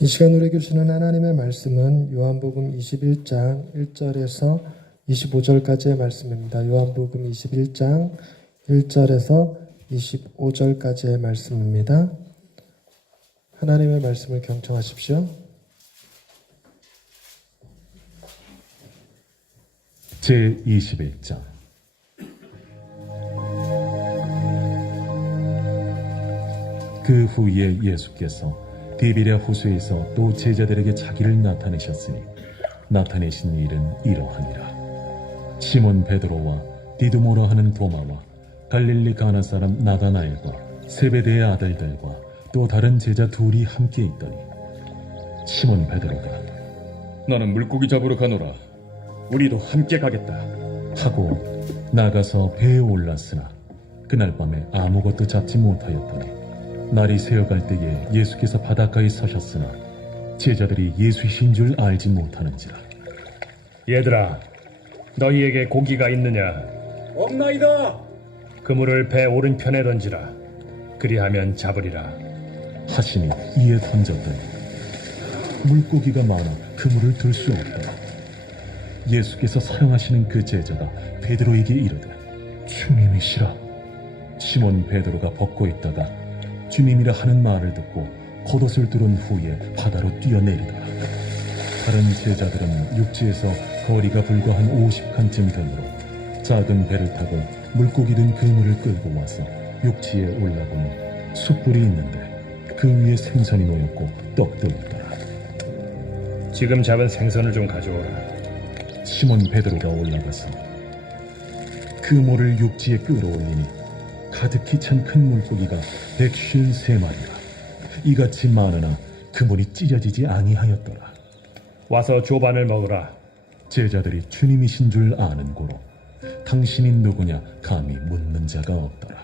이 시간 우리에게 주시는 하나님의 말씀은 요한복음 21장 1절에서 25절까지의 말씀입니다. 요한복음 21장 1절에서 25절까지의 말씀입니다. 하나님의 말씀을 경청하십시오. 제21장 그 후에 예수께서 디비랴 호수에서 또 제자들에게 자기를 나타내셨으니 나타내신 일은 이러하니라. 시몬 베드로와 디두모라 하는 도마와 갈릴리 가나 사람 나다나엘과 세베대의 아들들과 또 다른 제자 둘이 함께 있더니 시몬 베드로가 나는 물고기 잡으러 가노라. 우리도 함께 가겠다. 하고 나가서 배에 올랐으나 그날 밤에 아무것도 잡지 못하였더니 날이 새어갈 때에 예수께서 바닷가에 서셨으나 제자들이 예수이신 줄 알지 못하는지라. 얘들아, 너희에게 고기가 있느냐? 없나이다. 그물을 배 오른편에 던지라. 그리하면 잡으리라. 하시니 이에 던졌더니 물고기가 많아 그물을 들 수 없더라. 예수께서 사랑하시는 그 제자가 베드로에게 이르되 주님이시라. 시몬 베드로가 벗고 있다가 주님이라 하는 말을 듣고 겉옷을 두른 후에 바다로 뛰어내리더라. 다른 제자들은 육지에서 거리가 불과 한 50칸쯤 되므로 작은 배를 타고 물고기 든 그물을 끌고 와서 육지에 올라보니 숯불이 있는데 그 위에 생선이 놓였고 떡도 있더라. 지금 잡은 생선을 좀 가져오라. 시몬 베드로가 올라가서 그물을 육지에 끌어올리니 가득히 찬 큰 물고기가 153마리라. 이같이 많으나 그물이 찢어지지 아니하였더라. 와서 조반을 먹으라. 제자들이 주님이신 줄 아는 고로 당신이 누구냐 감히 묻는 자가 없더라.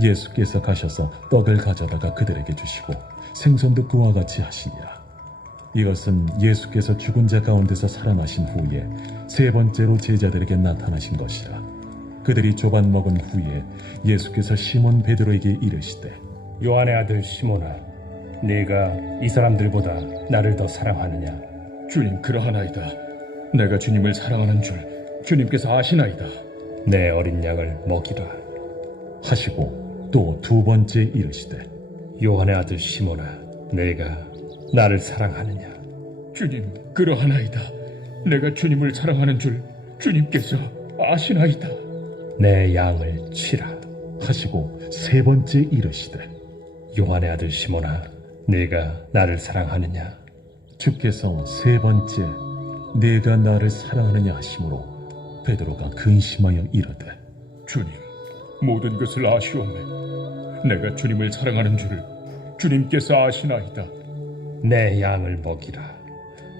예수께서 가셔서 떡을 가져다가 그들에게 주시고 생선도 그와 같이 하시니라. 이것은 예수께서 죽은 자 가운데서 살아나신 후에 세 번째로 제자들에게 나타나신 것이라. 그들이 조반 먹은 후에 예수께서 시몬 베드로에게 이르시되 요한의 아들 시몬아, 네가 이 사람들보다 나를 더 사랑하느냐? 주님, 그러하나이다. 내가 주님을 사랑하는 줄 주님께서 아시나이다. 내 어린 양을 먹이라. 하시고 또 두 번째 이르시되 요한의 아들 시몬아, 네가 나를 사랑하느냐? 주님, 그러하나이다. 내가 주님을 사랑하는 줄 주님께서 아시나이다. 내 양을 치라. 하시고 세 번째 이르시되 요한의 아들 시몬아, 네가 나를 사랑하느냐? 주께서 세 번째 내가 나를 사랑하느냐 하심으로 베드로가 근심하여 이르되 주님, 모든 것을 아시오매. 내가 주님을 사랑하는 줄을 주님께서 아시나이다. 내 양을 먹이라.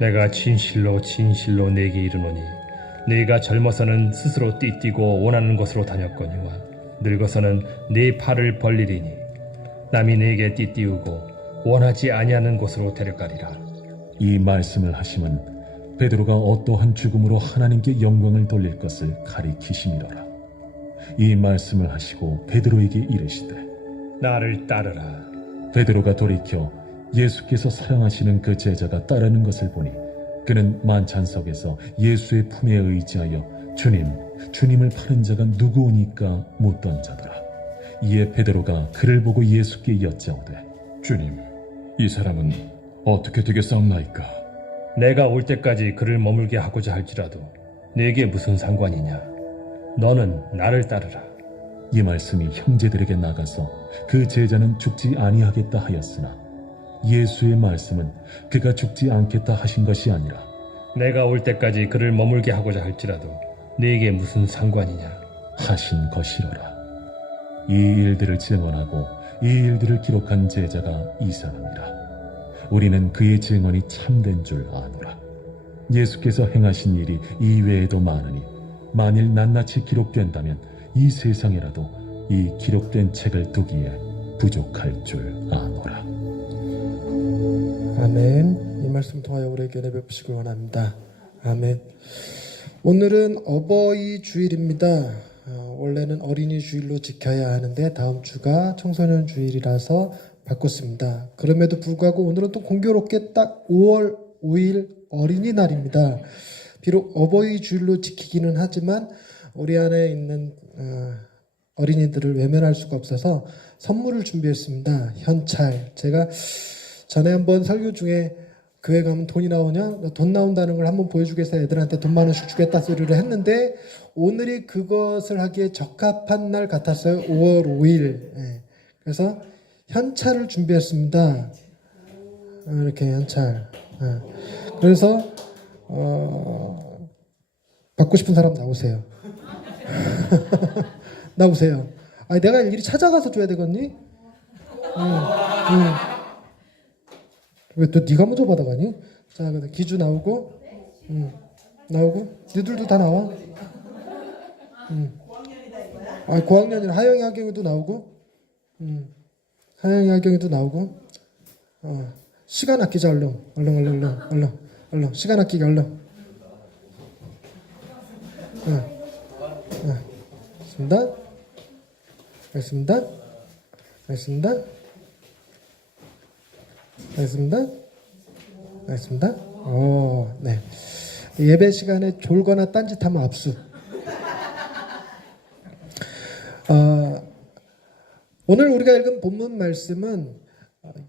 내가 진실로 진실로 네게 이르노니 네가 젊어서는 스스로 띠뛰고 원하는 곳으로 다녔거니와 늙어서는 네 팔을 벌리리니 남이 네게 띠띠우고 원하지 아니하는 곳으로 데려가리라. 이 말씀을 하심은 베드로가 어떠한 죽음으로 하나님께 영광을 돌릴 것을 가리키심이로라. 이 말씀을 하시고 베드로에게 이르시되 나를 따르라. 베드로가 돌이켜 예수께서 사랑하시는 그 제자가 따르는 것을 보니 그는 만찬석에서 예수의 품에 의지하여 주님을 파는 자가 누구오니까 묻던 자더라. 이에 베드로가 그를 보고 예수께 여짜오되 주님, 이 사람은 어떻게 되겠사옵나이까? 내가 올 때까지 그를 머물게 하고자 할지라도 네게 무슨 상관이냐? 너는 나를 따르라. 이 말씀이 형제들에게 나가서 그 제자는 죽지 아니하겠다 하였으나 예수의 말씀은 그가 죽지 않겠다 하신 것이 아니라 내가 올 때까지 그를 머물게 하고자 할지라도 네게 무슨 상관이냐? 하신 것이로라. 이 일들을 증언하고 이 일들을 기록한 제자가 이 사람이라. 우리는 그의 증언이 참된 줄 아노라. 예수께서 행하신 일이 이외에도 많으니 만일 낱낱이 기록된다면 이 세상에라도 이 기록된 책을 두기에 부족할 줄 아노라. 아멘. 이 말씀 통하여 우리에게 은혜 베푸시길 원합니다. 아멘. 오늘은 어버이 주일입니다. 원래는 어린이 주일로 지켜야 하는데 다음 주가 청소년 주일이라서 바꿨습니다. 그럼에도 불구하고 오늘은 또 공교롭게 딱 5월 5일 어린이날입니다. 비록 어버이 주일로 지키기는 하지만 우리 안에 있는 어린이들을 외면할 수가 없어서 선물을 준비했습니다. 현찰. 제가 전에 한번 설교 중에 교회 가면 돈이 나오냐? 돈 나온다는 걸 한번 보여주겠어. 애들한테 돈 10,000원씩 주겠다 소리를 했는데 오늘이 그것을 하기에 적합한 날 같았어요. 5월 5일. 예. 그래서 현찰을 준비했습니다. 이렇게 현찰. 예. 그래서 받고 싶은 사람 나오세요. 나오세요. 아니 내가 일일이 찾아가서 줘야 되겠니? 왜 또 네가 먼저 받아가니? 자, 기주 나오고, 나오고, 니들도 다 나와. 아, 고학년이라 하영이 하경이도 나오고, 하영이 하경이도 나오고, 시간 아끼자 얼른, 시간 아끼기 얼른. 알겠습니다. 네. 예배 시간에 졸거나 딴짓하면 압수. 오늘 우리가 읽은 본문 말씀은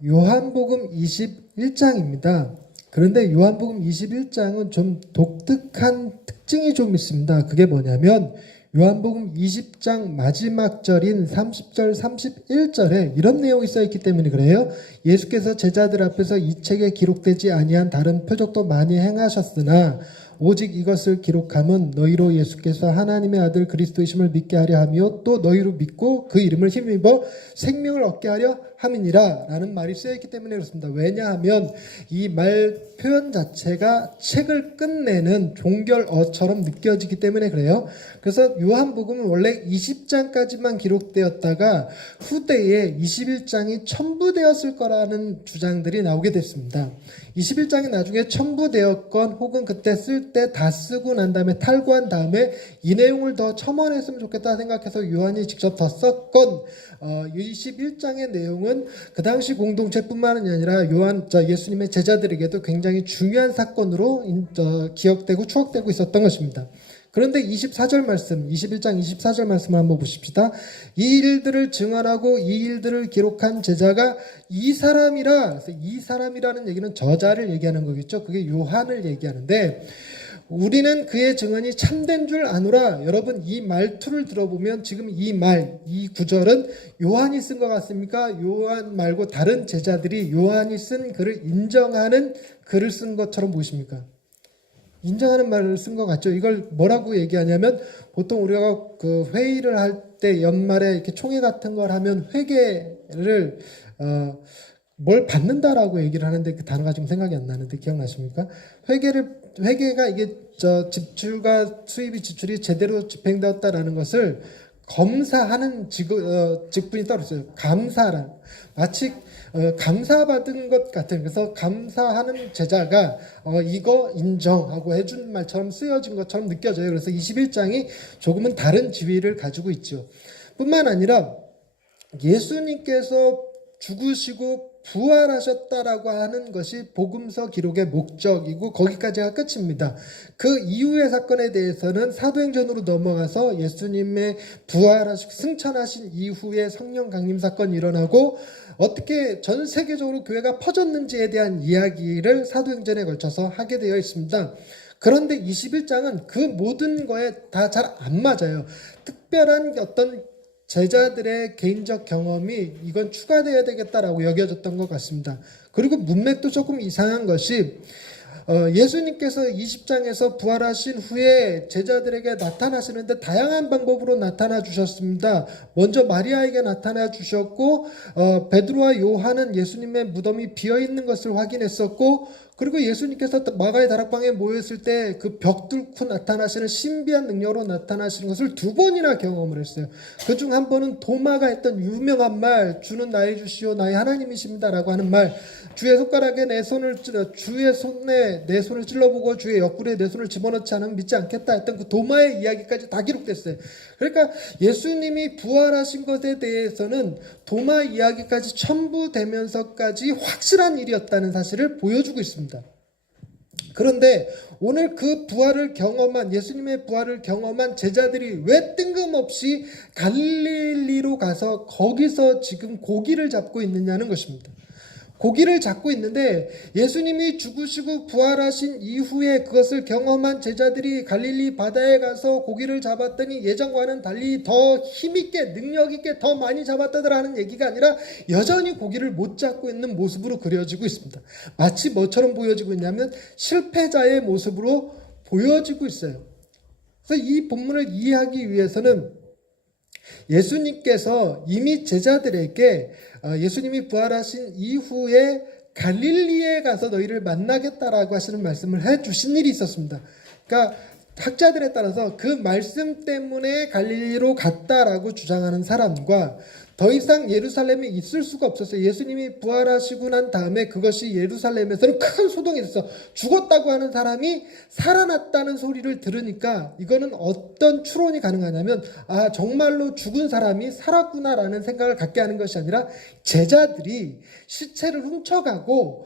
요한복음 21장입니다. 그런데 요한복음 21장은 좀 독특한 특징이 좀 있습니다. 그게 뭐냐면 요한복음 20장 마지막 절인 30절 31절에 이런 내용이 써있기 때문에 그래요. 예수께서 제자들 앞에서 이 책에 기록되지 아니한 다른 표적도 많이 행하셨으나 오직 이것을 기록함은 너희로 예수께서 하나님의 아들 그리스도이심을 믿게 하려 하며 또 너희로 믿고 그 이름을 힘입어 생명을 얻게 하려 함이니라 라는 말이 쓰여있기 때문에 그렇습니다. 왜냐하면 이 말 표현 자체가 책을 끝내는 종결어처럼 느껴지기 때문에 그래요. 그래서 요한복음은 원래 20장까지만 기록되었다가 후대에 21장이 첨부되었을 거라는 주장들이 나오게 됐습니다. 21장이 나중에 첨부되었건 혹은 그때 쓸 때 다 쓰고 난 다음에 탈구한 다음에 이 내용을 더 첨언했으면 좋겠다 생각해서 요한이 직접 더 썼건 21장의 내용은 그 당시 공동체뿐만 아니라 예수님의 제자들에게도 굉장히 중요한 사건으로 기억되고 추억되고 있었던 것입니다. 그런데 24절 말씀, 21장 24절 말씀을 한번 보십시다. 이 일들을 증언하고 이 일들을 기록한 제자가 이 사람이라. 그래서 이 사람이라는 얘기는 저자를 얘기하는 거겠죠. 그게 요한을 얘기하는데 우리는 그의 증언이 참된 줄 아노라. 여러분 이 말투를 들어보면 지금 이 구절은 요한이 쓴 것 같습니까? 요한 말고 다른 제자들이 요한이 쓴 글을 인정하는 글을 쓴 것처럼 보이십니까? 인정하는 말을 쓴 것 같죠. 이걸 뭐라고 얘기하냐면 보통 우리가 그 회의를 할 때 연말에 이렇게 총회 같은 걸 하면 회계를 뭘 받는다라고 얘기를 하는데 그 단어가 지금 생각이 안 나는데 기억나십니까? 회계가 이게 지출과 수입이 지출이 제대로 집행되었다라는 것을 검사하는 직분이 따로 있어요. 감사란 마치 감사받은 것 같은, 그래서 감사하는 제자가 이거 인정하고 해준 말처럼 쓰여진 것처럼 느껴져요. 그래서 21장이 조금은 다른 지위를 가지고 있죠. 뿐만 아니라 예수님께서 죽으시고 부활하셨다라고 하는 것이 복음서 기록의 목적이고 거기까지가 끝입니다. 그 이후의 사건에 대해서는 사도행전으로 넘어가서 예수님의 부활하시고 승천하신 이후에 성령 강림 사건이 일어나고 어떻게 전 세계적으로 교회가 퍼졌는지에 대한 이야기를 사도행전에 걸쳐서 하게 되어 있습니다. 그런데 21장은 그 모든 거에 다 잘 안 맞아요. 특별한 어떤 제자들의 개인적 경험이 이건 추가되어야 되겠다라고 여겨졌던 것 같습니다. 그리고 문맥도 조금 이상한 것이 예수님께서 20장에서 부활하신 후에 제자들에게 나타나시는데 다양한 방법으로 나타나 주셨습니다. 먼저 마리아에게 나타나 주셨고 베드로와 요한은 예수님의 무덤이 비어있는 것을 확인했었고 그리고 예수님께서 마가의 다락방에 모였을 때 그 벽 뚫고 나타나시는 신비한 능력으로 나타나시는 것을 2번이나 경험을 했어요. 그중 한 번은 도마가 했던 유명한 말, 주는 나의 주시오 나의 하나님이십니다라고 하는 말, 주의 손가락에 내 손을 주의 손에 손에 내 손을 찔러보고 주의 옆구리에 내 손을 집어넣지 않으면 믿지 않겠다 했던 그 도마의 이야기까지 다 기록됐어요. 그러니까 예수님이 부활하신 것에 대해서는 도마 이야기까지 첨부되면서까지 확실한 일이었다는 사실을 보여주고 있습니다. 그런데 오늘 그 부활을 경험한, 예수님의 부활을 경험한 제자들이 왜 뜬금없이 갈릴리로 가서 거기서 지금 고기를 잡고 있느냐는 것입니다. 고기를 잡고 있는데 예수님이 죽으시고 부활하신 이후에 그것을 경험한 제자들이 갈릴리 바다에 가서 고기를 잡았더니 예전과는 달리 더 힘있게 능력있게 더 많이 잡았다라는 얘기가 아니라 여전히 고기를 못 잡고 있는 모습으로 그려지고 있습니다. 마치 뭐처럼 보여지고 있냐면 실패자의 모습으로 보여지고 있어요. 그래서 이 본문을 이해하기 위해서는 예수님께서 이미 제자들에게 예수님이 부활하신 이후에 갈릴리에 가서 너희를 만나겠다라고 하시는 말씀을 해주신 일이 있었습니다. 그러니까 학자들에 따라서 그 말씀 때문에 갈릴리로 갔다라고 주장하는 사람과 더 이상 예루살렘에 있을 수가 없었어요. 예수님이 부활하시고 난 다음에 그것이 예루살렘에서는 큰 소동이 있었어. 죽었다고 하는 사람이 살아났다는 소리를 들으니까 이거는 어떤 추론이 가능하냐면 정말로 죽은 사람이 살았구나라는 생각을 갖게 하는 것이 아니라 제자들이 시체를 훔쳐가고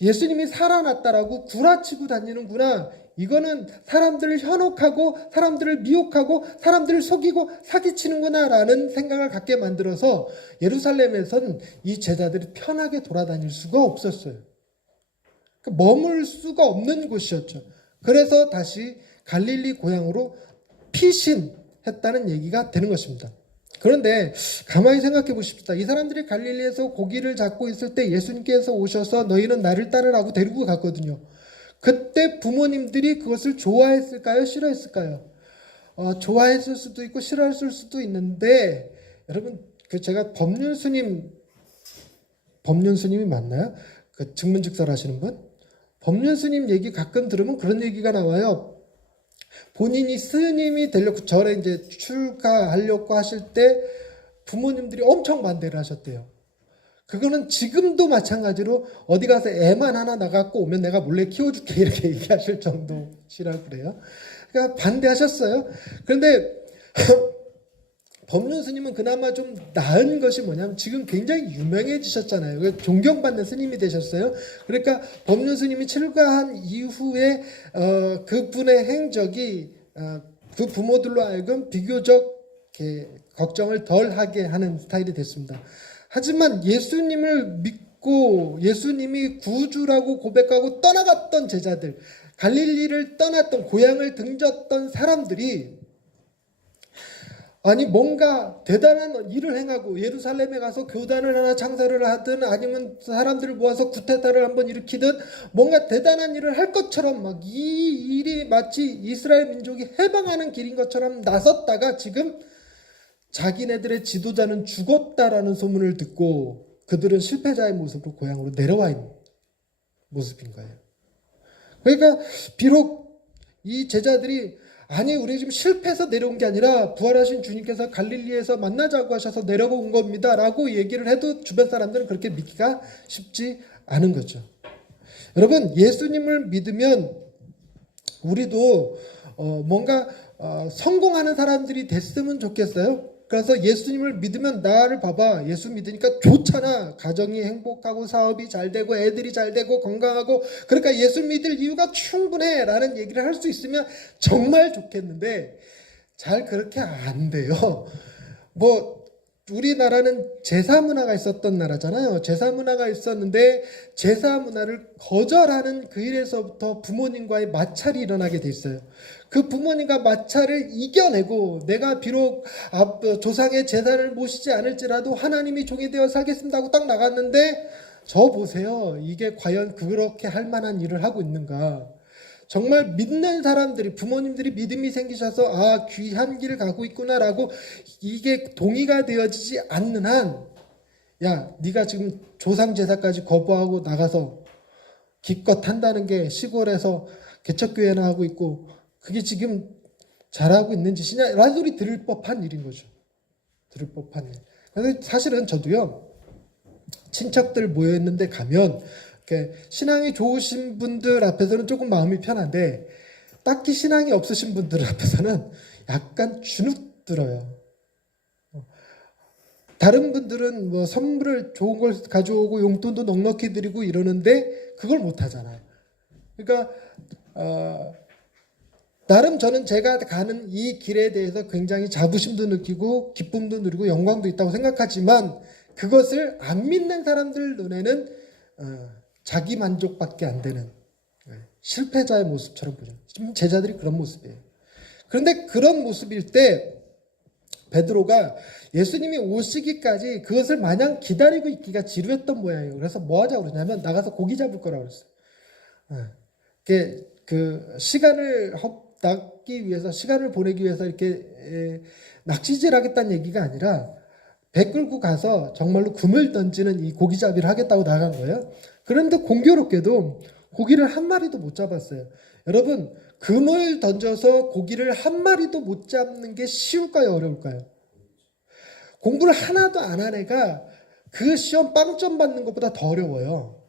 예수님이 살아났다라고 구라치고 다니는구나. 이거는 사람들을 현혹하고 사람들을 미혹하고 사람들을 속이고 사기치는구나 라는 생각을 갖게 만들어서 예루살렘에서는 이 제자들이 편하게 돌아다닐 수가 없었어요. 머물 수가 없는 곳이었죠. 그래서 다시 갈릴리 고향으로 피신했다는 얘기가 되는 것입니다. 그런데 가만히 생각해 보십시다. 이 사람들이 갈릴리에서 고기를 잡고 있을 때 예수님께서 오셔서 너희는 나를 따르라고 데리고 갔거든요. 그때 부모님들이 그것을 좋아했을까요? 싫어했을까요? 좋아했을 수도 있고 싫어했을 수도 있는데 여러분 제가 법륜스님이 맞나요? 그 증문즉설 하시는 분? 법륜스님 얘기 가끔 들으면 그런 얘기가 나와요. 본인이 스님이 되려고 절에 이제 출가하려고 하실 때 부모님들이 엄청 반대를 하셨대요. 그거는 지금도 마찬가지로 어디 가서 애만 하나 나갖고 오면 내가 몰래 키워줄게 이렇게 얘기하실 정도시라고 그래요. 그러니까 반대하셨어요. 그런데 법륜 스님은 그나마 좀 나은 것이 뭐냐면 지금 굉장히 유명해지셨잖아요. 존경받는 스님이 되셨어요. 그러니까 법륜 스님이 출가한 이후에 그분의 행적이 그 부모들로 하여금 비교적 걱정을 덜 하게 하는 스타일이 됐습니다. 하지만 예수님을 믿고 예수님이 구주라고 고백하고 떠나갔던 제자들, 갈릴리를 떠났던 고향을 등졌던 사람들이 뭔가 대단한 일을 행하고 예루살렘에 가서 교단을 하나 창설을 하든 아니면 사람들을 모아서 구테타를 한번 일으키든 뭔가 대단한 일을 할 것처럼 막 이 일이 마치 이스라엘 민족이 해방하는 길인 것처럼 나섰다가 지금 자기네들의 지도자는 죽었다라는 소문을 듣고 그들은 실패자의 모습으로 고향으로 내려와 있는 모습인 거예요. 그러니까 비록 이 제자들이 우리 지금 실패해서 내려온 게 아니라 부활하신 주님께서 갈릴리에서 만나자고 하셔서 내려온 겁니다 라고 얘기를 해도 주변 사람들은 그렇게 믿기가 쉽지 않은 거죠. 여러분 예수님을 믿으면 우리도 뭔가 성공하는 사람들이 됐으면 좋겠어요. 그래서 예수님을 믿으면 나를 봐봐. 예수 믿으니까 좋잖아. 가정이 행복하고 사업이 잘 되고 애들이 잘 되고 건강하고 그러니까 예수 믿을 이유가 충분해 라는 얘기를 할 수 있으면 정말 좋겠는데 잘 그렇게 안 돼요. 우리나라는 제사 문화가 있었던 나라잖아요. 제사 문화가 있었는데 제사 문화를 거절하는 그 일에서부터 부모님과의 마찰이 일어나게 돼 있어요. 그 부모님과 마찰을 이겨내고 내가 비록 조상의 제사를 모시지 않을지라도 하나님이 종이 되어 살겠습니다 하고 딱 나갔는데 저 보세요. 이게 과연 그렇게 할 만한 일을 하고 있는가. 정말 믿는 사람들이 부모님들이 믿음이 생기셔서 귀한 길을 가고 있구나라고 이게 동의가 되어지지 않는 한 네가 지금 조상 제사까지 거부하고 나가서 기껏 한다는 게 시골에서 개척교회나 하고 있고 그게 지금 잘하고 있는 짓이냐 라는 소리 들을 법한 일인 거죠. 들을 법한 일. 그래서 사실은 저도요 친척들 모여있는데 가면 신앙이 좋으신 분들 앞에서는 조금 마음이 편한데 딱히 신앙이 없으신 분들 앞에서는 약간 주눅들어요. 다른 분들은 뭐 선물을 좋은 걸 가져오고 용돈도 넉넉히 드리고 이러는데 그걸 못 하잖아요. 그러니까 나름 저는 제가 가는 이 길에 대해서 굉장히 자부심도 느끼고 기쁨도 누리고 영광도 있다고 생각하지만 그것을 안 믿는 사람들 눈에는 자기 만족밖에 안 되는 실패자의 모습처럼 보죠. 지금 제자들이 그런 모습이에요. 그런데 그런 모습일 때 베드로가 예수님이 오시기까지 그것을 마냥 기다리고 있기가 지루했던 모양이에요. 그래서 뭐 하자고 그러냐면 나가서 고기 잡을 거라고 그랬어요. 그 시간을 낚기 위해서, 시간을 보내기 위해서 이렇게 낚시질 하겠다는 얘기가 아니라 배 끌고 가서 정말로 금을 던지는 이 고기잡이를 하겠다고 나간 거예요. 그런데 공교롭게도 고기를 한 마리도 못 잡았어요. 여러분, 금을 던져서 고기를 한 마리도 못 잡는 게 쉬울까요, 어려울까요? 공부를 하나도 안 한 애가 그 시험 빵점 받는 것보다 더 어려워요.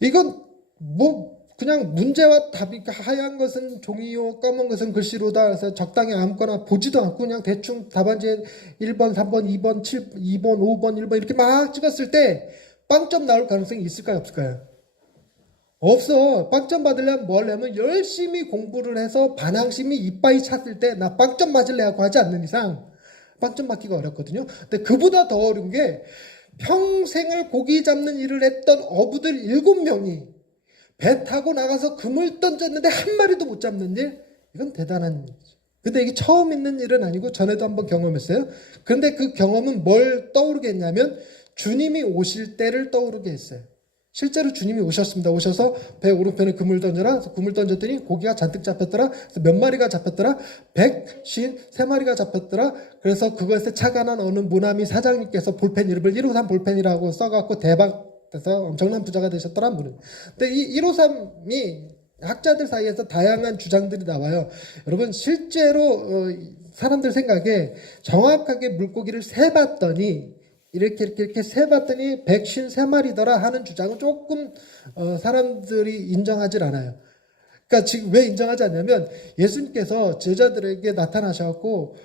이건 뭐 그냥 문제와 답이 하얀 것은 종이요 검은 것은 글씨로다. 그래서 적당히 아무거나 보지도 않고 그냥 대충 답안지에 1번, 3번, 2번, 2번, 5번, 1번 이렇게 막 찍었을 때 빵점 나올 가능성이 있을까요, 없을까요? 없어. 빵점 받으려면 뭘 하면 열심히 공부를 해서 반항심이 이빠이 찼을 때 나 빵점 맞을래 하고 하지 않는 이상 빵점 맞기가 어렵거든요. 근데 그보다 더 어려운 게 평생을 고기 잡는 일을 했던 어부들 7명이 배 타고 나가서 금을 던졌는데 한 마리도 못 잡는 일, 이건 대단한 일이죠. 근데 이게 처음 있는 일은 아니고 전에도 한번 경험했어요. 그런데 그 경험은 뭘 떠오르게 했냐면 주님이 오실 때를 떠오르게 했어요. 실제로 주님이 오셨습니다. 오셔서 배 오른편에 금을 던져라. 그래서 금을 던졌더니 고기가 잔뜩 잡혔더라. 그래서 몇 마리가 잡혔더라? 153마리가 잡혔더라. 그래서 그것에 착안한 어느 모나미 사장님께서 볼펜 이름을 153 볼펜이라고 써갖고 대박돼서 엄청난 부자가 되셨더란 분은. 근데 이 153이 학자들 사이에서 다양한 주장들이 나와요. 여러분, 실제로 사람들 생각에 정확하게 물고기를 세봤더니 이렇게 세봤더니 153마리더라 하는 주장은 조금 사람들이 인정하지 않아요. 그러니까 지금 왜 인정하지 않냐면 예수님께서 제자들에게 나타나셔갖고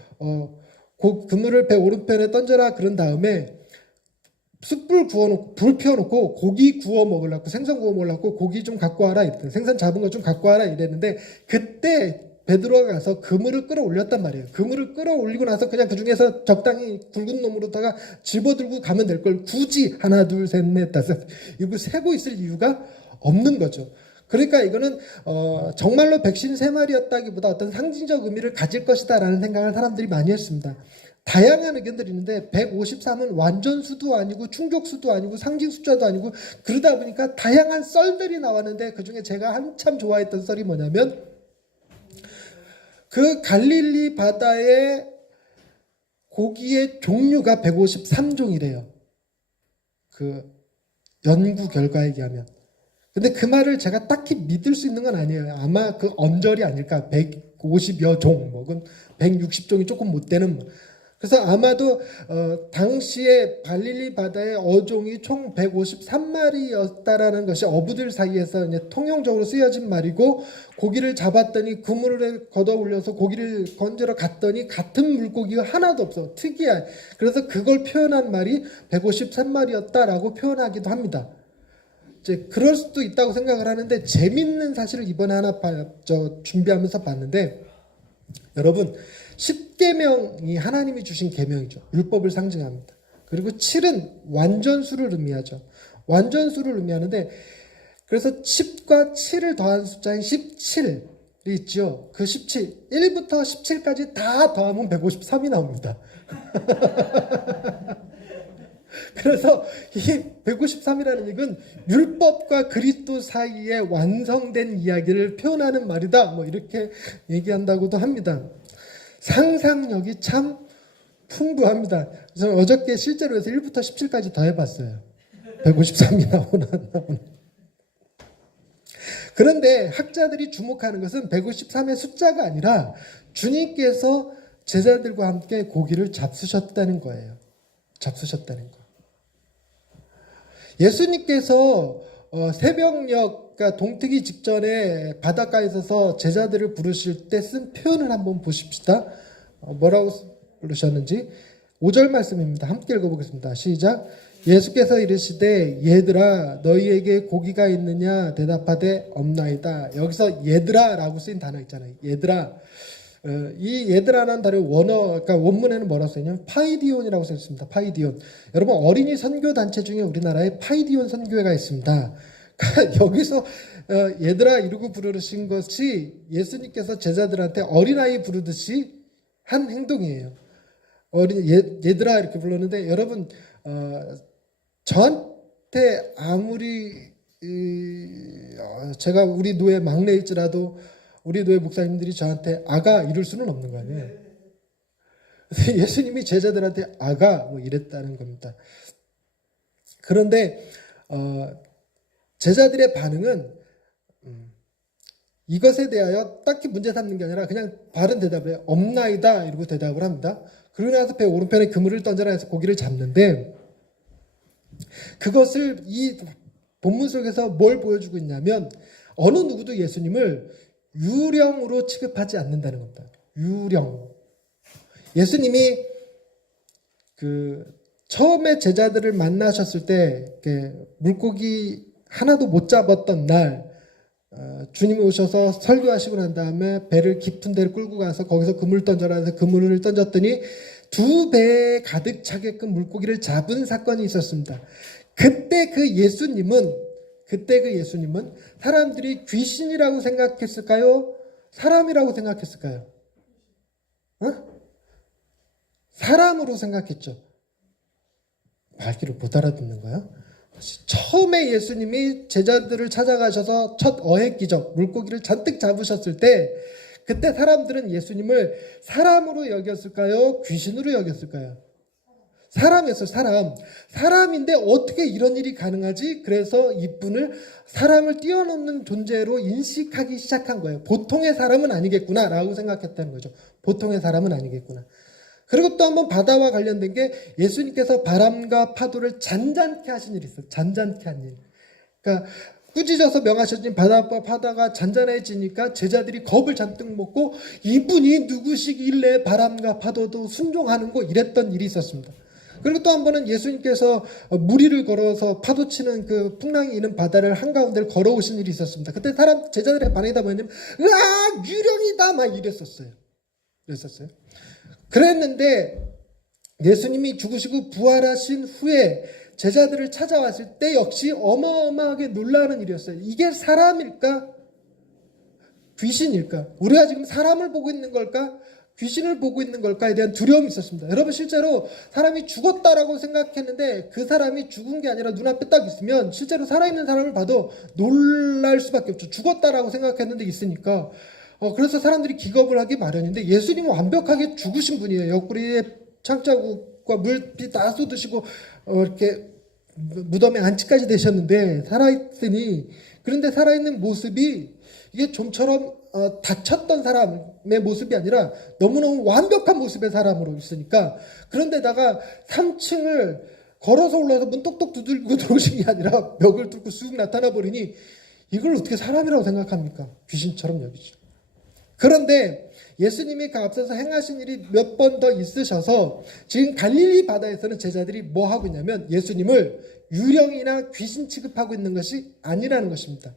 그물을 배 오른편에 던져라 그런 다음에 숯불 구워놓고 불 피워놓고 고기 구워 먹으려고 생선 구워 먹으려고 고기 좀 갖고 와라 이랬대. 생선 잡은 거 좀 갖고 와라 이랬는데 그때 베드로가 가서 그물을 끌어올렸단 말이에요. 그물을 끌어올리고 나서 그냥 그 중에서 적당히 굵은 놈으로다가 집어들고 가면 될 걸 굳이 하나 둘 셋 넷 다섯 이거 세고 있을 이유가 없는 거죠. 그러니까 이거는 정말로 153마리였다기보다 어떤 상징적 의미를 가질 것이다라는 생각을 사람들이 많이 했습니다. 다양한 의견들이 있는데 153은 완전수도 아니고 충족수도 아니고 상징숫자도 아니고 그러다 보니까 다양한 썰들이 나왔는데 그중에 제가 한참 좋아했던 썰이 뭐냐면 그 갈릴리 바다의 고기의 종류가 153종이래요. 그 연구 결과에 의하면. 근데 그 말을 제가 딱히 믿을 수 있는 건 아니에요. 아마 그 언저리 아닐까. 150여 종, 혹은 160종이 조금 못 되는. 그래서 아마도 당시에 갈릴리 바다의 어종이 총 153마리였다라는 것이 어부들 사이에서 이제 통용적으로 쓰여진 말이고 고기를 잡았더니 그물에 걷어 올려서 고기를 건져러 갔더니 같은 물고기가 하나도 없어. 특이한. 그래서 그걸 표현한 말이 153마리였다라고 표현하기도 합니다. 이제 그럴 수도 있다고 생각을 하는데 재밌는 사실을 이번에 하나 준비하면서 봤는데 여러분 10계명이 하나님이 주신 계명이죠. 율법을 상징합니다. 그리고 7은 완전수를 의미하죠. 완전수를 의미하는데 그래서 10과 7을 더한 숫자인 17이 있죠. 그 17, 1부터 17까지 다 더하면 153이 나옵니다. 그래서 이 153이라는 얘기는 율법과 그리스도 사이에 완성된 이야기를 표현하는 말이다. 뭐 이렇게 얘기한다고도 합니다. 상상력이 참 풍부합니다. 저는 어저께 실제로 해서 1부터 17까지 더 해봤어요. 153이 나오나 안 나오나. 그런데 학자들이 주목하는 것은 153의 숫자가 아니라 주님께서 제자들과 함께 고기를 잡수셨다는 거예요. 잡수셨다는 거. 예수님께서 새벽녘, 그러니까 동트기 직전에 바닷가에 서서 제자들을 부르실 때 쓴 표현을 한번 보십시다. 뭐라고 부르셨는지 5절 말씀입니다. 함께 읽어보겠습니다. 시작. 예수께서 이르시되 얘들아 너희에게 고기가 있느냐 대답하되 없나이다. 여기서 얘들아라고 쓰인 단어 있잖아요. 얘들아. 이 얘들아라는 단어 그러니까 원문에는 뭐라고 써있냐면 파이디온이라고 써 있습니다. 파이디온. 여러분 어린이 선교 단체 중에 우리나라에 파이디온 선교회가 있습니다. 여기서 얘들아 이러고 부르신 것이 예수님께서 제자들한테 어린아이 부르듯이 한 행동이에요. 얘들아 이렇게 불렀는데 여러분 저한테 아무리 제가 우리 노예 막내일지라도 우리 노예 목사님들이 저한테 아가 이럴 수는 없는 거 아니에요. 예수님이 제자들한테 아가 뭐 이랬다는 겁니다. 그런데 제자들의 반응은 이것에 대하여 딱히 문제 삼는 게 아니라 그냥 바른 대답을 해요. 없나이다 이러고 대답을 합니다. 그러고 나서 배 오른편에 그물을 던져라 해서 고기를 잡는데 그것을 이 본문 속에서 뭘 보여주고 있냐면 어느 누구도 예수님을 유령으로 취급하지 않는다는 겁니다. 유령. 예수님이 처음에 제자들을 만나셨을 때 물고기 하나도 못 잡았던 날 주님이 오셔서 설교하시고 난 다음에 배를 깊은 데를 끌고 가서 거기서 그물 던져라 해서 그물을 던졌더니 2배에 가득 차게끔 물고기를 잡은 사건이 있었습니다. 그때 그 예수님은 사람들이 귀신이라고 생각했을까요? 사람이라고 생각했을까요? 사람으로 생각했죠. 말귀를 못 알아듣는 거야? 처음에 예수님이 제자들을 찾아가셔서 첫 어획 기적, 물고기를 잔뜩 잡으셨을 때 그때 사람들은 예수님을 사람으로 여겼을까요? 귀신으로 여겼을까요? 사람이었어요. 사람인데 어떻게 이런 일이 가능하지? 그래서 이분을 사람을 뛰어넘는 존재로 인식하기 시작한 거예요. 보통의 사람은 아니겠구나 라고 생각했다는 거죠. 보통의 사람은 아니겠구나. 그리고 또 한번 바다와 관련된 게 예수님께서 바람과 파도를 잔잔케 하신 일이 있어요. 잔잔케 한 일. 그러니까 꾸짖어서 명하셔진 바다와 파도가 잔잔해지니까 제자들이 겁을 잔뜩 먹고 이분이 누구시길래 바람과 파도도 순종하는 거 이랬던 일이 있었습니다. 그리고 또 한 번은 예수님께서 무리를 걸어서 파도 치는 그 풍랑이 있는 바다를 한가운데를 걸어오신 일이 있었습니다. 그때 제자들의 반응이 다 뭐냐면 으아 유령이다 막 이랬었어요. 그랬는데 예수님이 죽으시고 부활하신 후에 제자들을 찾아왔을 때 역시 어마어마하게 놀라는 일이었어요. 이게 사람일까? 귀신일까? 우리가 지금 사람을 보고 있는 걸까? 귀신을 보고 있는 걸까에 대한 두려움이 있었습니다. 여러분 실제로 사람이 죽었다라고 생각했는데 그 사람이 죽은 게 아니라 눈앞에 딱 있으면 실제로 살아있는 사람을 봐도 놀랄 수밖에 없죠. 죽었다라고 생각했는데 있으니까. 그래서 사람들이 기겁을 하기 마련인데 예수님은 완벽하게 죽으신 분이에요. 옆구리에 창자국과 물빛 다 쏟으시고 이렇게 무덤에 안치까지 되셨는데 살아있으니 그런데 살아있는 모습이 이게 좀처럼 다쳤던 사람의 모습이 아니라 너무너무 완벽한 모습의 사람으로 있으니까 그런데다가 3층을 걸어서 올라서 문 똑똑 두들고 들어오신 게 아니라 벽을 뚫고 쑥 나타나 버리니 이걸 어떻게 사람이라고 생각합니까? 귀신처럼 여기죠. 그런데 예수님이 그 앞서서 행하신 일이 몇 번 더 있으셔서 지금 갈릴리 바다에서는 제자들이 뭐 하고 있냐면 예수님을 유령이나 귀신 취급하고 있는 것이 아니라는 것입니다.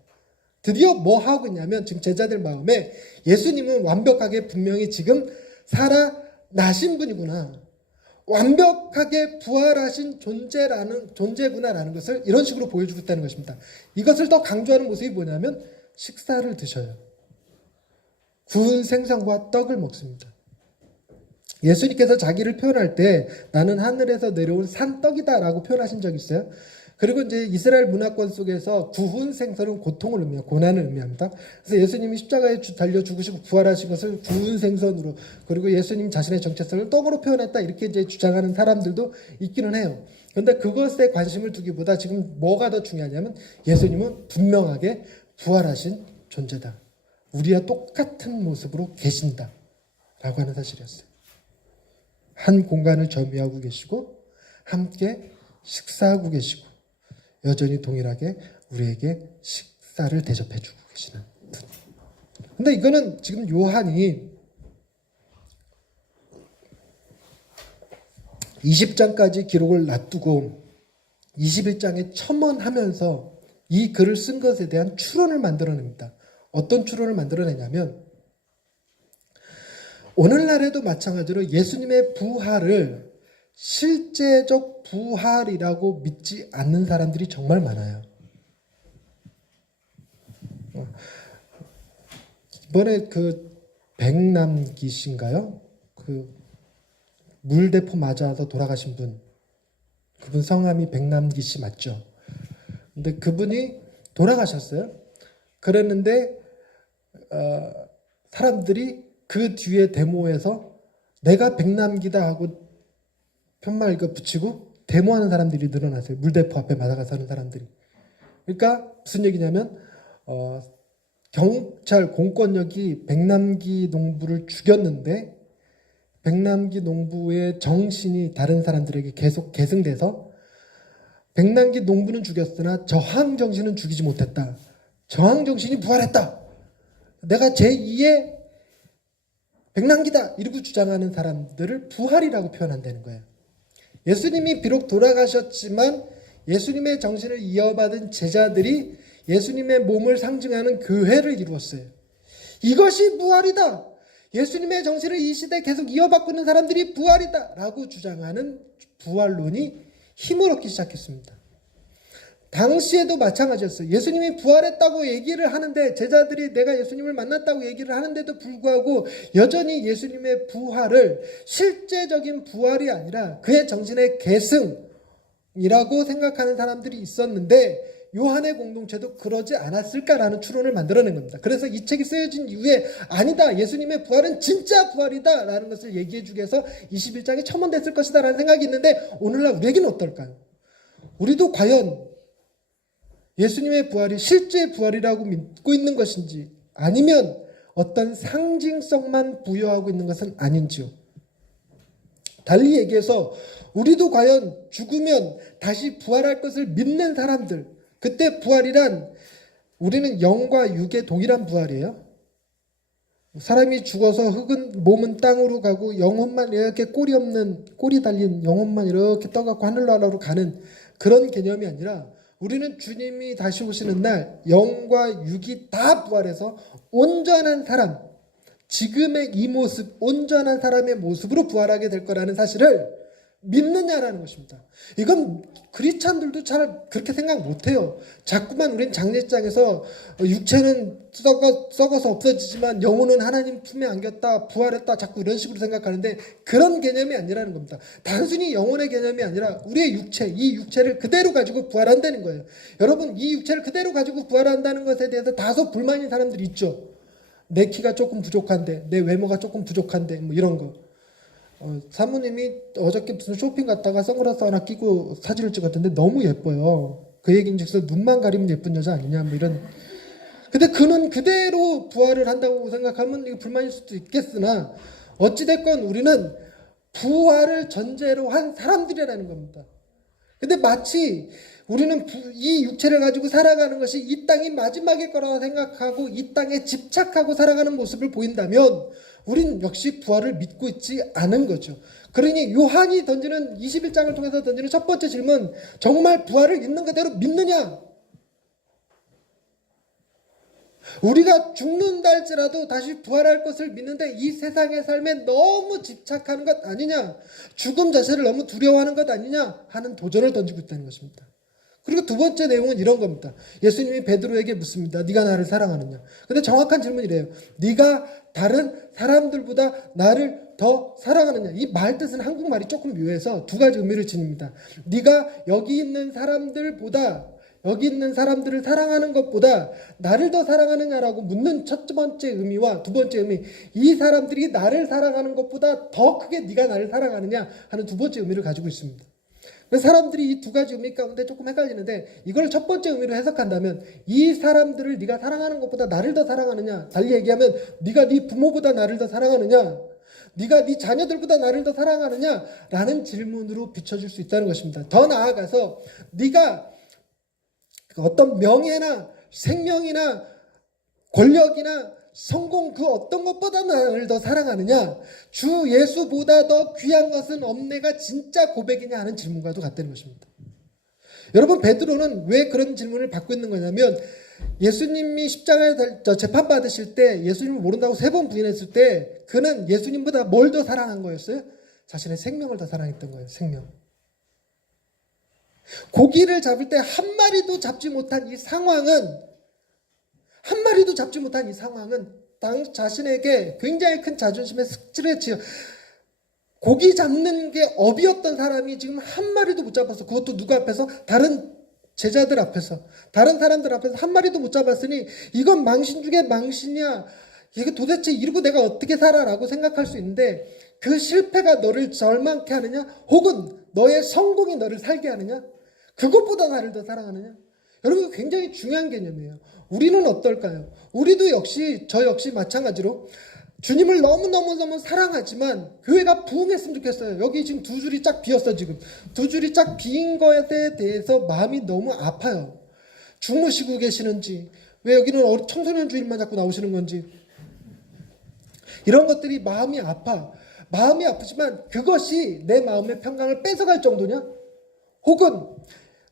드디어 뭐 하고 있냐면 지금 제자들 마음에 예수님은 완벽하게 분명히 지금 살아나신 분이구나. 완벽하게 부활하신 존재구나라는 것을 이런 식으로 보여주고 있다는 것입니다. 이것을 더 강조하는 모습이 뭐냐면 식사를 드셔요. 구운 생선과 떡을 먹습니다. 예수님께서 자기를 표현할 때 나는 하늘에서 내려온 산떡이다 라고 표현하신 적이 있어요. 그리고 이제 이스라엘 문화권 속에서 구운 생선은 고통을 의미해요. 고난을 의미합니다. 그래서 예수님이 십자가에 달려 죽으시고 부활하신 것을 구운 생선으로 그리고 예수님 자신의 정체성을 떡으로 표현했다 이렇게 이제 주장하는 사람들도 있기는 해요. 그런데 그것에 관심을 두기보다 지금 뭐가 더 중요하냐면 예수님은 분명하게 부활하신 존재다. 우리와 똑같은 모습으로 계신다 라고 하는 사실이었어요. 한 공간을 점유하고 계시고 함께 식사하고 계시고 여전히 동일하게 우리에게 식사를 대접해 주고 계시는 분. 근데 이거는 지금 요한이 20장까지 기록을 놔두고 21장에 첨언하면서 이 글을 쓴 것에 대한 추론을 만들어냅니다. 어떤 추론을 만들어내냐면 오늘날에도 마찬가지로 예수님의 부활을 실제적 부활이라고 믿지 않는 사람들이 정말 많아요. 이번에 그 백남기 씨인가요? 그 물대포 맞아서 돌아가신 분, 그분 성함이 백남기 씨 맞죠? 근데 그분이 돌아가셨어요. 그랬는데 사람들이 그 뒤에 데모에서 내가 백남기다 하고 편말 이거 붙이고 데모하는 사람들이 늘어났어요. 물대포 앞에 맞아가서 하는 사람들이. 그러니까 무슨 얘기냐면 경찰 공권력이 백남기 농부를 죽였는데 백남기 농부의 정신이 다른 사람들에게 계속 계승돼서 백남기 농부는 죽였으나 저항 정신은 죽이지 못했다. 저항 정신이 부활했다. 내가 제2의 백남기다 이러고 주장하는 사람들을 부활이라고 표현한다는 거예요. 예수님이 비록 돌아가셨지만 예수님의 정신을 이어받은 제자들이 예수님의 몸을 상징하는 교회를 이루었어요. 이것이 부활이다. 예수님의 정신을 이 시대에 계속 이어받고 있는 사람들이 부활이다 라고 주장하는 부활론이 힘을 얻기 시작했습니다. 당시에도 마찬가지였어요. 예수님이 부활했다고 얘기를 하는데 제자들이 내가 예수님을 만났다고 얘기를 하는데도 불구하고 여전히 예수님의 부활을 실제적인 부활이 아니라 그의 정신의 계승이라고 생각하는 사람들이 있었는데 요한의 공동체도 그러지 않았을까라는 추론을 만들어낸 겁니다. 그래서 이 책이 쓰여진 이후에 아니다, 예수님의 부활은 진짜 부활이다 라는 것을 얘기해 주기 위해서 21장이 첨언됐을 것이다 라는 생각이 있는데 오늘날 우리에게는 어떨까요? 우리도 과연 예수님의 부활이 실제 부활이라고 믿고 있는 것인지 아니면 어떤 상징성만 부여하고 있는 것은 아닌지요. 달리 얘기해서 우리도 과연 죽으면 다시 부활할 것을 믿는 사람들, 그때 부활이란 우리는 영과 육의 동일한 부활이에요. 사람이 죽어서 몸은 땅으로 가고 영혼만 이렇게 꼬리 달린 영혼만 이렇게 떠갖고 하늘나라로 가는 그런 개념이 아니라 우리는 주님이 다시 오시는 날 영과 육이 다 부활해서 온전한 사람, 지금의 이 모습, 온전한 사람의 모습으로 부활하게 될 거라는 사실을 믿느냐라는 것입니다. 이건 크리스찬들도 잘 그렇게 생각 못해요. 자꾸만 우린 장례장에서 육체는 썩어서 없어지지만 영혼은 하나님 품에 안겼다, 부활했다, 자꾸 이런 식으로 생각하는데 그런 개념이 아니라는 겁니다. 단순히 영혼의 개념이 아니라 우리의 육체, 이 육체를 그대로 가지고 부활한다는 거예요. 여러분, 이 육체를 그대로 가지고 부활한다는 것에 대해서 다소 불만인 사람들이 있죠. 내 키가 조금 부족한데, 내 외모가 조금 부족한데, 뭐 이런 거. 사모님이 어저께 무슨 쇼핑 갔다가 선글라스 하나 끼고 사진을 찍었던데 너무 예뻐요. 그 얘기인즉슨 눈만 가리면 예쁜 여자 아니냐 뭐 이런. 근데 그는 그대로 부활을 한다고 생각하면 이거 불만일 수도 있겠으나 어찌됐건 우리는 부활을 전제로 한 사람들이라는 겁니다. 근데 마치 우리는 이 육체를 가지고 살아가는 것이 이 땅이 마지막일 거라고 생각하고 이 땅에 집착하고 살아가는 모습을 보인다면 우린 역시 부활을 믿고 있지 않은 거죠. 그러니 요한이 던지는 21장을 통해서 던지는 첫 번째 질문, 정말 부활을 있는 그대로 믿느냐? 우리가 죽는다 할지라도 다시 부활할 것을 믿는데 이 세상의 삶에 너무 집착하는 것 아니냐? 죽음 자체를 너무 두려워하는 것 아니냐? 하는 도전을 던지고 있다는 것입니다. 그리고 두 번째 내용은 이런 겁니다. 예수님이 베드로에게 묻습니다. 네가 나를 사랑하느냐? 근데 정확한 질문이래요. 네가 다른 사람들보다 나를 더 사랑하느냐? 이 말 뜻은 한국말이 조금 묘해서 두 가지 의미를 지닙니다. 네가 여기 있는 사람들을 사랑하는 것보다 나를 더 사랑하느냐라고 묻는 첫 번째 의미와 두 번째 의미, 이 사람들이 나를 사랑하는 것보다 더 크게 네가 나를 사랑하느냐 하는 두 번째 의미를 가지고 있습니다. 사람들이 이 두 가지 의미 가운데 조금 헷갈리는데 이걸 첫 번째 의미로 해석한다면 이 사람들을 네가 사랑하는 것보다 나를 더 사랑하느냐, 달리 얘기하면 네가 네 부모보다 나를 더 사랑하느냐, 네가 네 자녀들보다 나를 더 사랑하느냐 라는 질문으로 비춰줄 수 있다는 것입니다. 더 나아가서 네가 어떤 명예나 생명이나 권력이나 성공 그 어떤 것보다 나를 더 사랑하느냐? 주 예수보다 더 귀한 것은 없네가 진짜 고백이냐 하는 질문과도 같다는 것입니다. 여러분, 베드로는 왜 그런 질문을 받고 있는 거냐면 예수님이 십자가에 재판받으실 때 예수님을 모른다고 3번 부인했을 때 그는 예수님보다 뭘 더 사랑한 거였어요? 자신의 생명을 더 사랑했던 거예요. 생명. 고기를 잡을 때 한 마리도 잡지 못한 이 상황은 자신에게 굉장히 큰 자존심에 스트레치요. 고기 잡는 게 업이었던 사람이 지금 한 마리도 못 잡았어. 그것도 누구 앞에서? 다른 제자들 앞에서, 다른 사람들 앞에서 한 마리도 못 잡았으니 이건 망신 중에 망신이야. 이게 도대체 이러고 내가 어떻게 살아라고 생각할 수 있는데 그 실패가 너를 절망케 하느냐? 혹은 너의 성공이 너를 살게 하느냐? 그것보다 나를 더 사랑하느냐? 여러분, 굉장히 중요한 개념이에요. 우리는 어떨까요? 우리도 저 역시 마찬가지로 주님을 너무너무 사랑하지만 교회가 부흥했으면 좋겠어요. 여기 지금 2줄이 쫙 비었어. 지금 2줄이 쫙 비인 것에 대해서 마음이 너무 아파요. 주무시고 계시는지, 왜 여기는 청소년 주일만 자꾸 나오시는 건지, 이런 것들이 마음이 아파. 마음이 아프지만 그것이 내 마음의 평강을 뺏어갈 정도냐? 혹은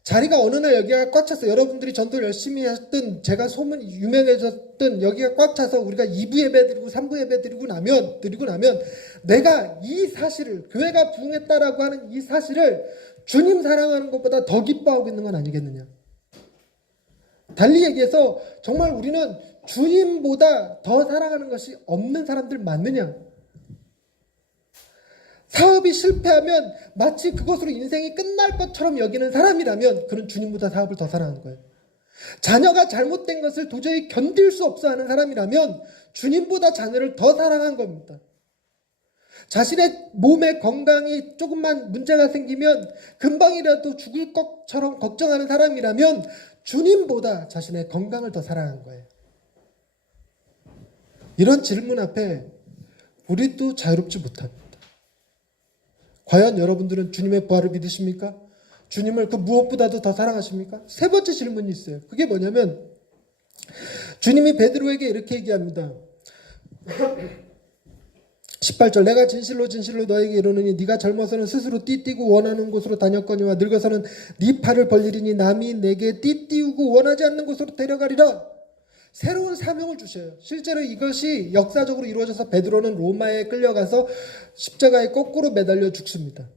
자리가 어느 날 여기가 꽉 찼어. 여러분들이 전도를 열심히 했던, 제가 소문이 유명해졌던 여기가 꽉 차서 우리가 2부 예배 드리고 3부 예배 드리고 나면 내가 이 사실을, 교회가 부흥했다라고 하는 이 사실을 주님 사랑하는 것보다 더 기뻐하고 있는 건 아니겠느냐. 달리 얘기해서 정말 우리는 주님보다 더 사랑하는 것이 없는 사람들 맞느냐? 사업이 실패하면 마치 그것으로 인생이 끝날 것처럼 여기는 사람이라면 그는 주님보다 사업을 더 사랑하는 거예요. 자녀가 잘못된 것을 도저히 견딜 수 없어 하는 사람이라면 주님보다 자녀를 더 사랑한 겁니다. 자신의 몸의 건강이 조금만 문제가 생기면 금방이라도 죽을 것처럼 걱정하는 사람이라면 주님보다 자신의 건강을 더 사랑한 거예요. 이런 질문 앞에 우리도 자유롭지 못합니다. 과연 여러분들은 주님의 부활을 믿으십니까? 주님을 그 무엇보다도 더 사랑하십니까? 3번째 질문이 있어요. 그게 뭐냐면 주님이 베드로에게 이렇게 얘기합니다. 18절, 내가 진실로 너에게 이르노니 네가 젊어서는 스스로 띠띠고 원하는 곳으로 다녔거니와 늙어서는 네 팔을 벌리리니 남이 내게 띠띠우고 원하지 않는 곳으로 데려가리라. 새로운 사명을 주셔요. 실제로 이것이 역사적으로 이루어져서 베드로는 로마에 끌려가서 십자가에 거꾸로 매달려 죽습니다.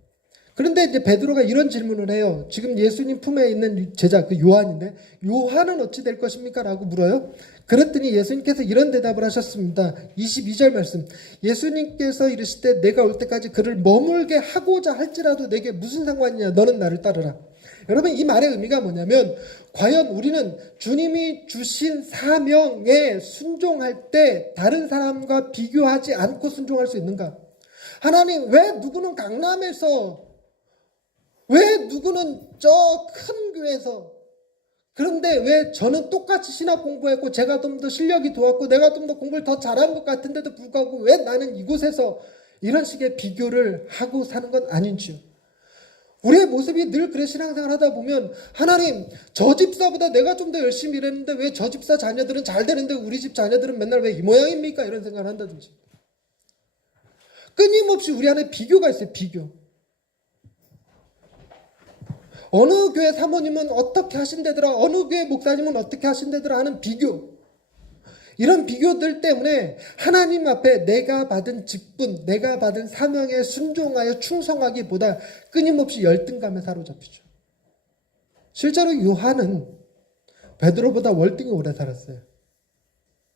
그런데 이제 베드로가 이런 질문을 해요. 지금 예수님 품에 있는 제자, 그 요한인데, 요한은 어찌 될 것입니까? 라고 물어요. 그랬더니 예수님께서 이런 대답을 하셨습니다. 22절 말씀. 예수님께서 이르시되 내가 올 때까지 그를 머물게 하고자 할지라도 내게 무슨 상관이냐? 너는 나를 따르라. 여러분, 이 말의 의미가 뭐냐면 과연 우리는 주님이 주신 사명에 순종할 때 다른 사람과 비교하지 않고 순종할 수 있는가? 하나님, 왜 누구는 강남에서, 왜 누구는 저 큰 교회에서, 그런데 왜 저는 똑같이 신학 공부했고 제가 좀 더 실력이 좋았고 내가 좀 더 공부를 더 잘한 것 같은데도 불구하고 왜 나는 이곳에서 이런 식의 비교를 하고 사는 건 아닌지요? 우리의 모습이 늘 그래 신앙생활 하다 보면 하나님, 저 집사보다 내가 좀 더 열심히 일했는데 왜 저 집사 자녀들은 잘 되는데 우리 집 자녀들은 맨날 왜 이 모양입니까? 이런 생각을 한다든지. 끊임없이 우리 안에 비교가 있어요. 비교. 어느 교회 사모님은 어떻게 하신대더라, 어느 교회 목사님은 어떻게 하신대더라 하는 비교. 이런 비교들 때문에 하나님 앞에 내가 받은 직분, 내가 받은 사명에 순종하여 충성하기보다 끊임없이 열등감에 사로잡히죠. 실제로 요한은 베드로보다 월등히 오래 살았어요.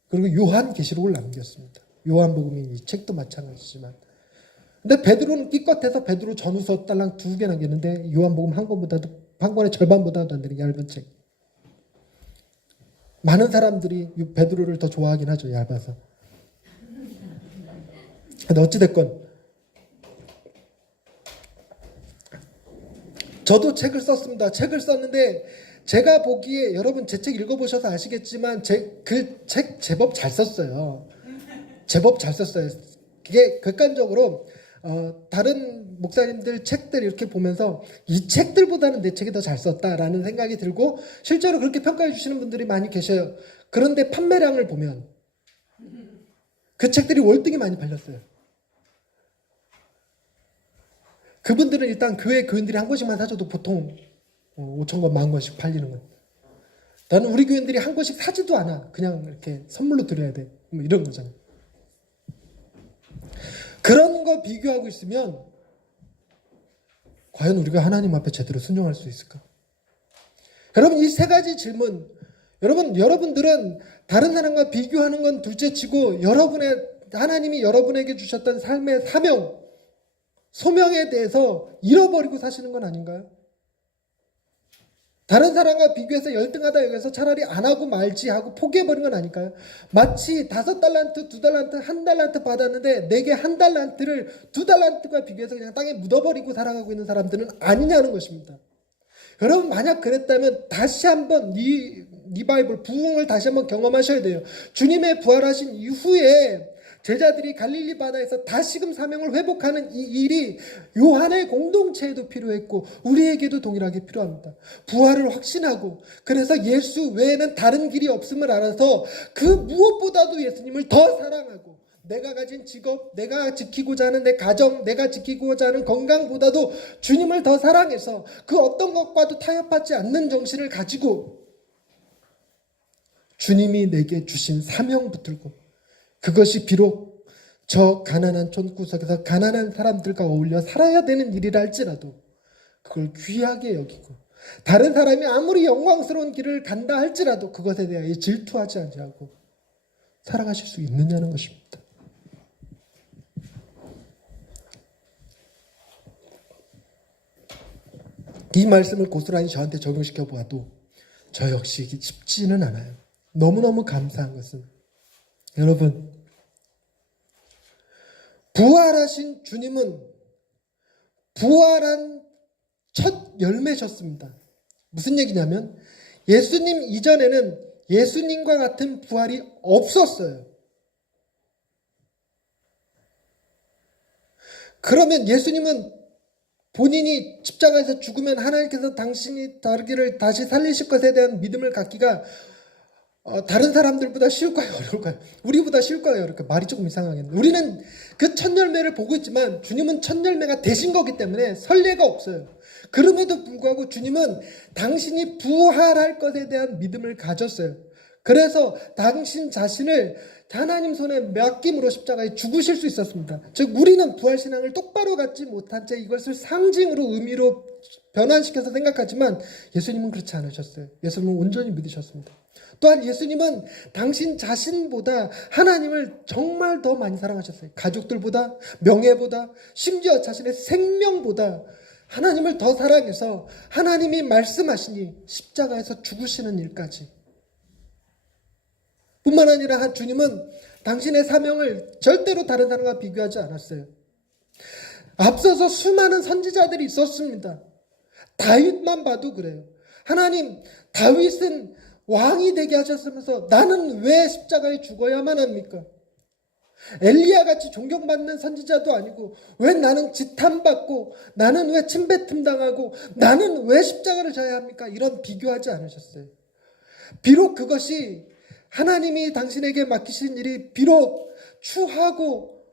그리고 요한계시록을 남겼습니다. 요한복음이 이 책도 마찬가지지만. 근데 베드로는 끼껏해서 베드로 전후서 딸랑 2개 남겼는데 요한복음 한 권의 절반보다도 안 되는 얇은 책. 많은 사람들이 베드로를 더 좋아하긴 하죠. 얇아서. 근데 어찌됐건 저도 책을 썼습니다. 책을 썼는데 제가 보기에, 여러분 제 책 읽어보셔서 아시겠지만 그 책 제법 잘 썼어요. 제법 잘 썼어요. 그게 객관적으로 다른 목사님들 책들 이렇게 보면서 이 책들보다는 내 책이 더 잘 썼다라는 생각이 들고 실제로 그렇게 평가해 주시는 분들이 많이 계셔요. 그런데 판매량을 보면 그 책들이 월등히 많이 팔렸어요. 그분들은 일단 교회 교인들이 한 권씩만 사줘도 보통 5천 권, 10,000권씩 팔리는 거예요. 나는 우리 교인들이 한 권씩 사지도 않아. 그냥 이렇게 선물로 드려야 돼. 뭐 이런 거잖아요. 그런 거 비교하고 있으면 과연 우리가 하나님 앞에 제대로 순종할 수 있을까? 여러분, 이 세 가지 질문, 여러분들은 다른 사람과 비교하는 건 둘째치고 하나님이 여러분에게 주셨던 삶의 사명, 소명에 대해서 잃어버리고 사시는 건 아닌가요? 다른 사람과 비교해서 열등하다 여기서 차라리 안 하고 말지 하고 포기해버린 건 아닐까요? 마치 5달란트, 2달란트, 1달란트 받았는데 내게 1달란트를 2달란트과 비교해서 그냥 땅에 묻어버리고 살아가고 있는 사람들은 아니냐는 것입니다. 여러분, 만약 그랬다면 다시 한번 리바이벌, 부흥을 다시 한번 경험하셔야 돼요. 주님의 부활하신 이후에 제자들이 갈릴리 바다에서 다시금 사명을 회복하는 이 일이 요한의 공동체에도 필요했고 우리에게도 동일하게 필요합니다. 부활을 확신하고 그래서 예수 외에는 다른 길이 없음을 알아서 그 무엇보다도 예수님을 더 사랑하고 내가 가진 직업, 내가 지키고자 하는 내 가정, 내가 지키고자 하는 건강보다도 주님을 더 사랑해서 그 어떤 것과도 타협하지 않는 정신을 가지고 주님이 내게 주신 사명 붙들고 그것이 비록 저 가난한 촌구석에서 가난한 사람들과 어울려 살아야 되는 일이라 할지라도 그걸 귀하게 여기고 다른 사람이 아무리 영광스러운 길을 간다 할지라도 그것에 대하여 질투하지 아니하고 살아가실 수 있느냐는 것입니다. 이 말씀을 고스란히 저한테 적용시켜 보아도 저 역시 쉽지는 않아요. 너무너무 감사한 것은 여러분, 부활하신 주님은 부활한 첫 열매셨습니다. 무슨 얘기냐면 예수님 이전에는 예수님과 같은 부활이 없었어요. 그러면 예수님은 본인이 십자가에서 죽으면 하나님께서 당신이 다르기를 다시 살리실 것에 대한 믿음을 갖기가 다른 사람들보다 쉬울까요? 어려울까요? 우리보다 쉬울까요? 어려울까요? 말이 조금 이상하겠네요. 우리는 그 첫 열매를 보고 있지만 주님은 첫 열매가 되신 거기 때문에 설레가 없어요. 그럼에도 불구하고 주님은 당신이 부활할 것에 대한 믿음을 가졌어요. 그래서 당신 자신을 하나님 손에 맡김으로 십자가에 죽으실 수 있었습니다. 즉 우리는 부활신앙을 똑바로 갖지 못한 채 이것을 상징으로 의미로 변환시켜서 생각하지만 예수님은 그렇지 않으셨어요. 예수님은 온전히 믿으셨습니다. 또한 예수님은 당신 자신보다 하나님을 정말 더 많이 사랑하셨어요. 가족들보다, 명예보다, 심지어 자신의 생명보다 하나님을 더 사랑해서 하나님이 말씀하시니 십자가에서 죽으시는 일까지. 뿐만 아니라 주님은 당신의 사명을 절대로 다른 사람과 비교하지 않았어요. 앞서서 수많은 선지자들이 있었습니다. 다윗만 봐도 그래요. 하나님, 다윗은 왕이 되게 하셨으면서 나는 왜 십자가에 죽어야만 합니까? 엘리야같이 존경받는 선지자도 아니고 왜 나는 지탄받고 나는 왜 침뱉음 당하고 나는 왜 십자가를 져야 합니까? 이런 비교하지 않으셨어요. 비록 그것이 하나님이 당신에게 맡기신 일이 비록 추하고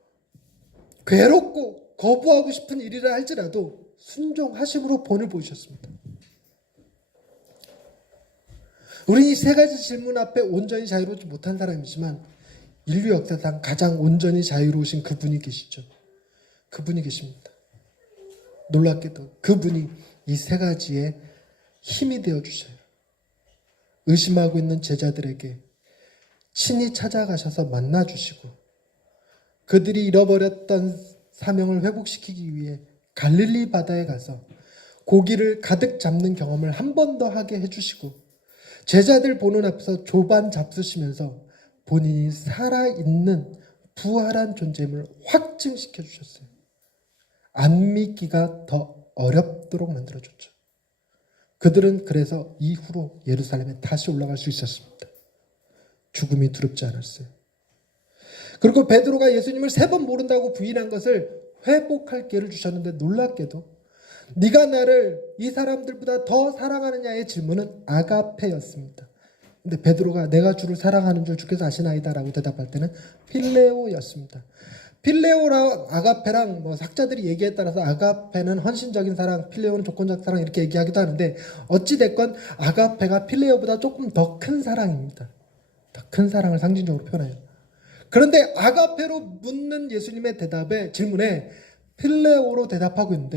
괴롭고 거부하고 싶은 일이라 할지라도 순종하심으로 본을 보이셨습니다. 우리 이 세 가지 질문 앞에 온전히 자유롭지 못한 사람이지만 인류 역사상 가장 온전히 자유로우신 그분이 계시죠. 그분이 계십니다. 놀랍게도 그분이 이 세 가지의 힘이 되어주셔요. 의심하고 있는 제자들에게 친히 찾아가셔서 만나주시고 그들이 잃어버렸던 사명을 회복시키기 위해 갈릴리 바다에 가서 고기를 가득 잡는 경험을 한 번 더 하게 해주시고 제자들 보는 앞에서 조반 잡수시면서 본인이 살아있는 부활한 존재임을 확증시켜 주셨어요. 안 믿기가 더 어렵도록 만들어줬죠. 그들은 그래서 이후로 예루살렘에 다시 올라갈 수 있었습니다. 죽음이 두렵지 않았어요. 그리고 베드로가 예수님을 3번 모른다고 부인한 것을 회복할 기회를 주셨는데 놀랍게도 네가 나를 이 사람들보다 더 사랑하느냐의 질문은 아가페였습니다. 근데 베드로가 내가 주를 사랑하는 줄 주께서 아시나이다 라고 대답할 때는 필레오였습니다. 필레오랑 아가페랑 뭐 학자들이 얘기에 따라서 아가페는 헌신적인 사랑, 필레오는 조건적 사랑 이렇게 얘기하기도 하는데 어찌됐건 아가페가 필레오보다 조금 더 큰 사랑입니다. 더 큰 사랑을 상징적으로 표현해요. 그런데 아가페로 묻는 예수님의 질문에 필레오로 대답하고 있는데